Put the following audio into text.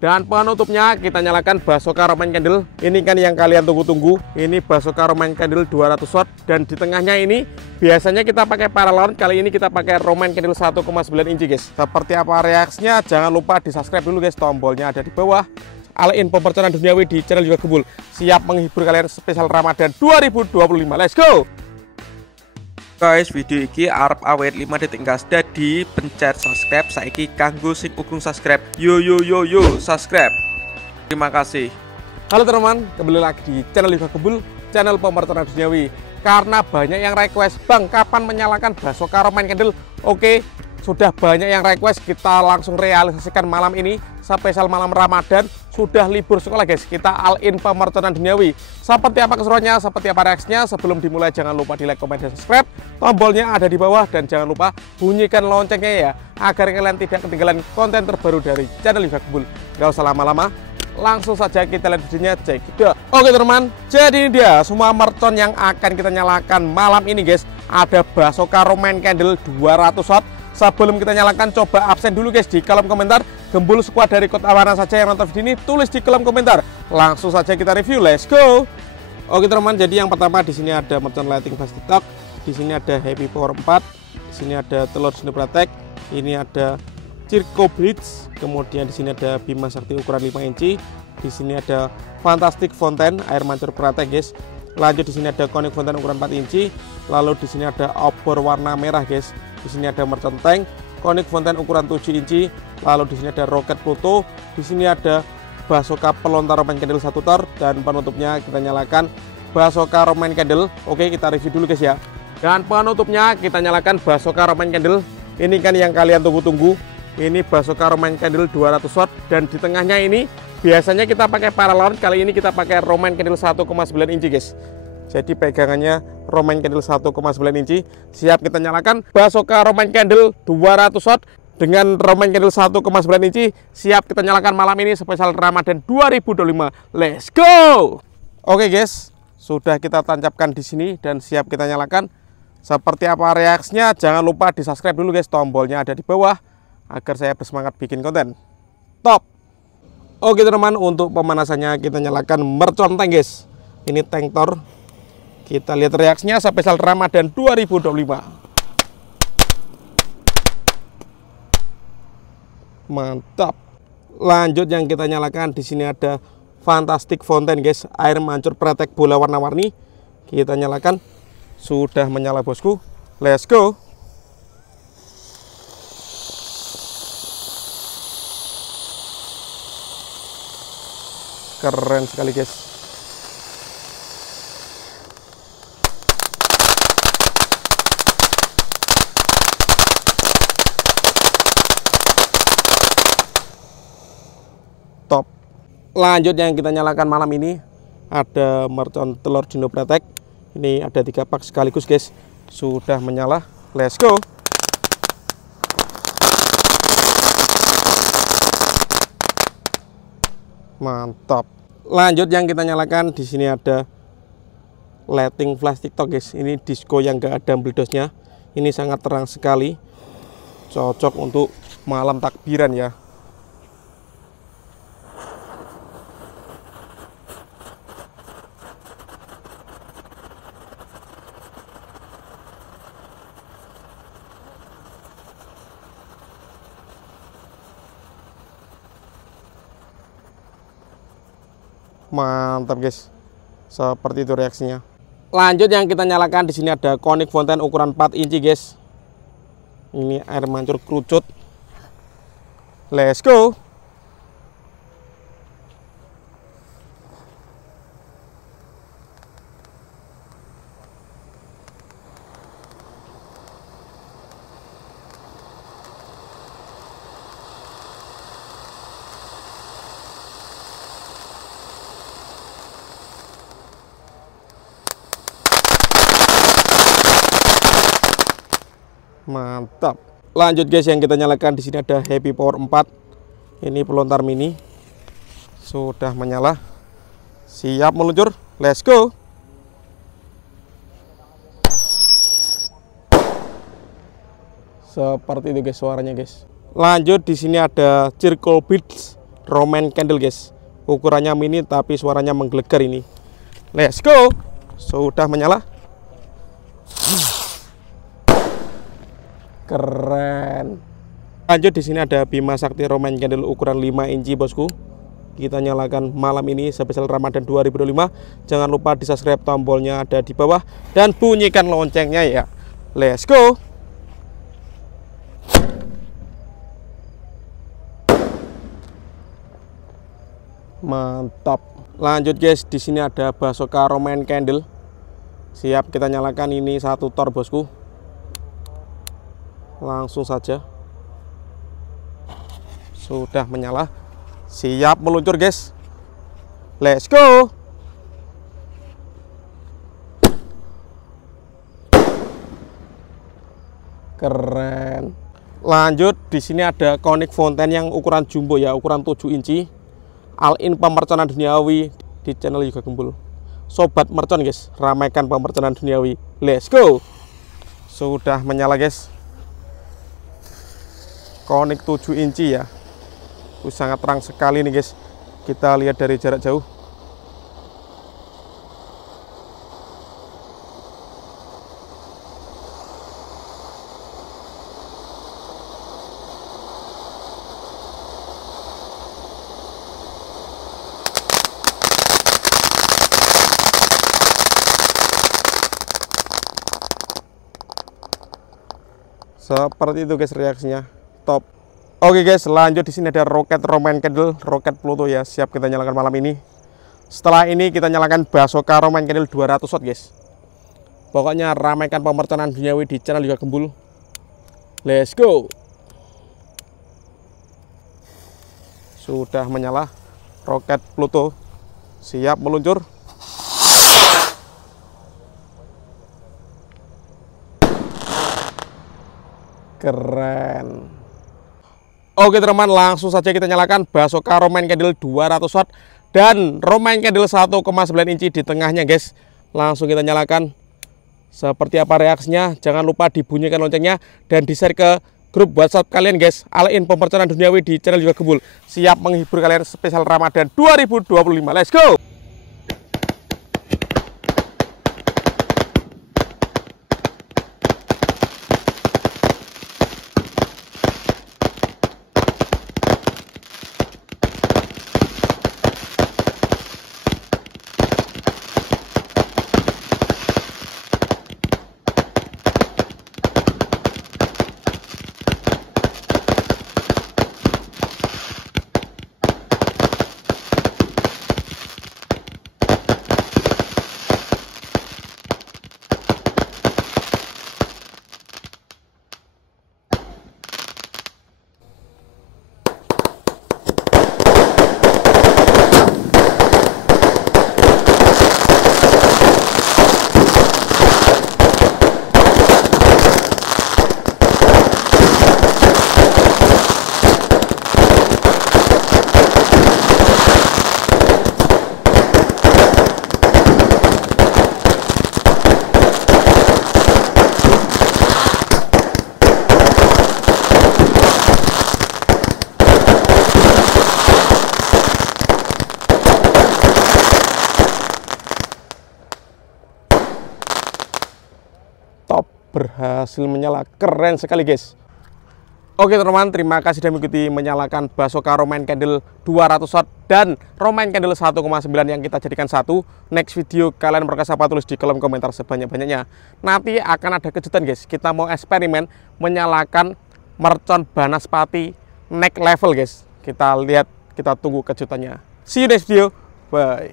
Dan penutupnya kita nyalakan Basoka Roman Candle. Ini kan yang kalian tunggu-tunggu. Ini Basoka Roman Candle 200 watt. Dan di tengahnya ini biasanya kita pakai paralon. Kali ini kita pakai Roman Candle 1,9 inci guys. Seperti apa reaksinya? Jangan lupa di subscribe dulu guys. Tombolnya ada di bawah. All in pepercayaan duniawi di channel Yoga Gembul. Siap menghibur kalian spesial Ramadan 2025. Let's go! Guys, video ini arep awet 5 detik gas. Jadi pencet subscribe saiki kanggo sing urung subscribe. Yo subscribe. Terima kasih. Halo teman-teman, kembali lagi di channel Yoga Gembul, channel pemercayaan duniawi. Karena banyak yang request, "Bang, kapan menyalakan Basoka Roman Candle?" Oke, sudah banyak yang request, kita langsung realisasikan malam ini. Spesial malam Ramadan, sudah libur sekolah guys. Kita all in pemercayaan duniawi. Seperti apa keseruannya, seperti apa reaksinya? Sebelum dimulai jangan lupa di like, komen, dan subscribe. Tombolnya ada di bawah dan jangan lupa bunyikan loncengnya ya, agar kalian tidak ketinggalan konten terbaru dari channel Yoga Gembul. Gak usah lama-lama, langsung saja kita lihat videonya, cek it. Oke teman, jadi ini dia semua mercon yang akan kita nyalakan malam ini guys. Ada Basoka Roman Candle 200 watt. Sebelum kita nyalakan, coba absen dulu guys di kolom komentar. Gembul squad dari kota mana saja yang nonton video ini, tulis di kolom komentar. Langsung saja kita review, let's go. Oke teman, jadi yang pertama di sini ada mercon lighting flash TikTok. Di sini ada Happy Power 4. Di sini ada telur Snow Pratek. Ini ada Circo Blitz. Kemudian di sini ada Bima Sakti ukuran 5 inci. Di sini ada Fantastic Fountain air mancur Pratek guys. Lanjut di sini ada Conic Fountain ukuran 4 inci. Lalu di sini ada obor warna merah guys. Di sini ada mercon tank Conic Fountain ukuran 7 inci. Lalu di sini ada Rocket Pluto. Di sini ada Basoka pelontar Roman Candle 1 tor. Dan penutupnya kita nyalakan Basoka Roman Candle. Oke, kita review dulu guys ya. Dan penutupnya kita nyalakan Basoka Roman Candle. Ini kan yang kalian tunggu-tunggu. Ini Basoka Roman Candle 200 watt. Dan di tengahnya ini biasanya kita pakai paralon. Kali ini kita pakai Roman Candle 1,9 inci guys. Jadi pegangannya Roman Candle 1,9 inci. Siap kita nyalakan Basoka Roman Candle 200 watt dengan Roman Candle 1,9 inci. Siap kita nyalakan malam ini spesial Ramadan 2025. Let's go. Oke guys, sudah kita tancapkan di sini dan siap kita nyalakan. Seperti apa reaksinya? Jangan lupa di subscribe dulu guys. Tombolnya ada di bawah agar saya bersemangat bikin konten. Top. Oke teman-teman, untuk pemanasannya kita nyalakan mercon tank guys. Ini tank Thor. Kita lihat reaksinya spesial Ramadan 2025. Mantap. Lanjut yang kita nyalakan di sini ada Fantastic Fountain guys, air mancur Pratek bola warna-warni. Kita nyalakan. Sudah menyala bosku. Let's go. Keren sekali guys. Top. Lanjut yang kita nyalakan malam ini ada mercon telur Snow Pratek. Ini ada 3 pak sekaligus guys. Sudah menyala. Let's go. Mantap. Lanjut yang kita nyalakan di sini ada lighting flash TikTok guys. Ini disco yang gak ada meletusnya. Ini sangat terang sekali. Cocok untuk malam takbiran ya. Mantap guys, seperti itu reaksinya. Lanjut yang kita nyalakan di sini ada Conic Fountain ukuran 4 inci guys. Ini air mancur kerucut. Let's go. Mantap. Lanjut guys, yang kita nyalakan di sini ada Happy Power 4. Ini pelontar mini. Sudah menyala. Siap meluncur. Let's go. Seperti itu guys suaranya guys. Lanjut di sini ada Circle Blitz Roman candle guys. Ukurannya mini tapi suaranya menggelegar ini. Let's go. Sudah menyala. Keren. Lanjut, di sini ada Bima Sakti Roman candle ukuran 5 inci bosku. Kita nyalakan malam ini spesial Ramadan 2025. Jangan lupa di subscribe, tombolnya ada di bawah, dan bunyikan loncengnya ya. Let's go. Mantap. Lanjut guys, di sini ada Basoka Roman candle. Siap kita nyalakan, ini 1 tor bosku. Langsung saja. Sudah menyala. Siap meluncur guys. Let's go. Keren. Lanjut, di sini ada Conic Fountain yang ukuran jumbo ya, ukuran 7 inci. All-in pemerconan duniawi di channel Yoga Gembul. Sobat mercon guys, ramaikan pemerconan duniawi. Let's go. Sudah menyala guys. Conic 7 inci ya. Sangat terang sekali nih guys. Kita lihat dari jarak jauh. Seperti itu guys reaksinya, top. Oke guys, lanjut, di sini ada Rocket Roman candle, Rocket Pluto ya, siap kita nyalakan malam ini. Setelah ini kita nyalakan Basoka Roman candle 200 watt guys. Pokoknya ramaikan pemerconan duniawi di channel Yoga Gembul. Let's go. Sudah menyala Rocket Pluto, siap meluncur. Keren. Oke teman, langsung saja kita nyalakan Basoka Roman candle 200 watt dan Roman candle 1,9 inci di tengahnya guys. Langsung kita nyalakan. Seperti apa reaksinya? Jangan lupa dibunyikan loncengnya dan di-share ke grup WhatsApp kalian guys. All-in pemerconan duniawi di channel Yoga Gembul. Siap menghibur kalian spesial Ramadan 2025. Let's go. Berhasil menyala, keren sekali guys. Oke teman-teman, terima kasih sudah mengikuti menyalakan Basoka Roman candle 200 watt dan Roman candle 1,9 yang kita jadikan satu. Next video kalian berkas apa, tulis di kolom komentar sebanyak-banyaknya. Nanti akan ada kejutan guys, kita mau eksperimen menyalakan mercon Banaspati next level guys. Kita lihat, kita tunggu kejutannya. See you next video, bye.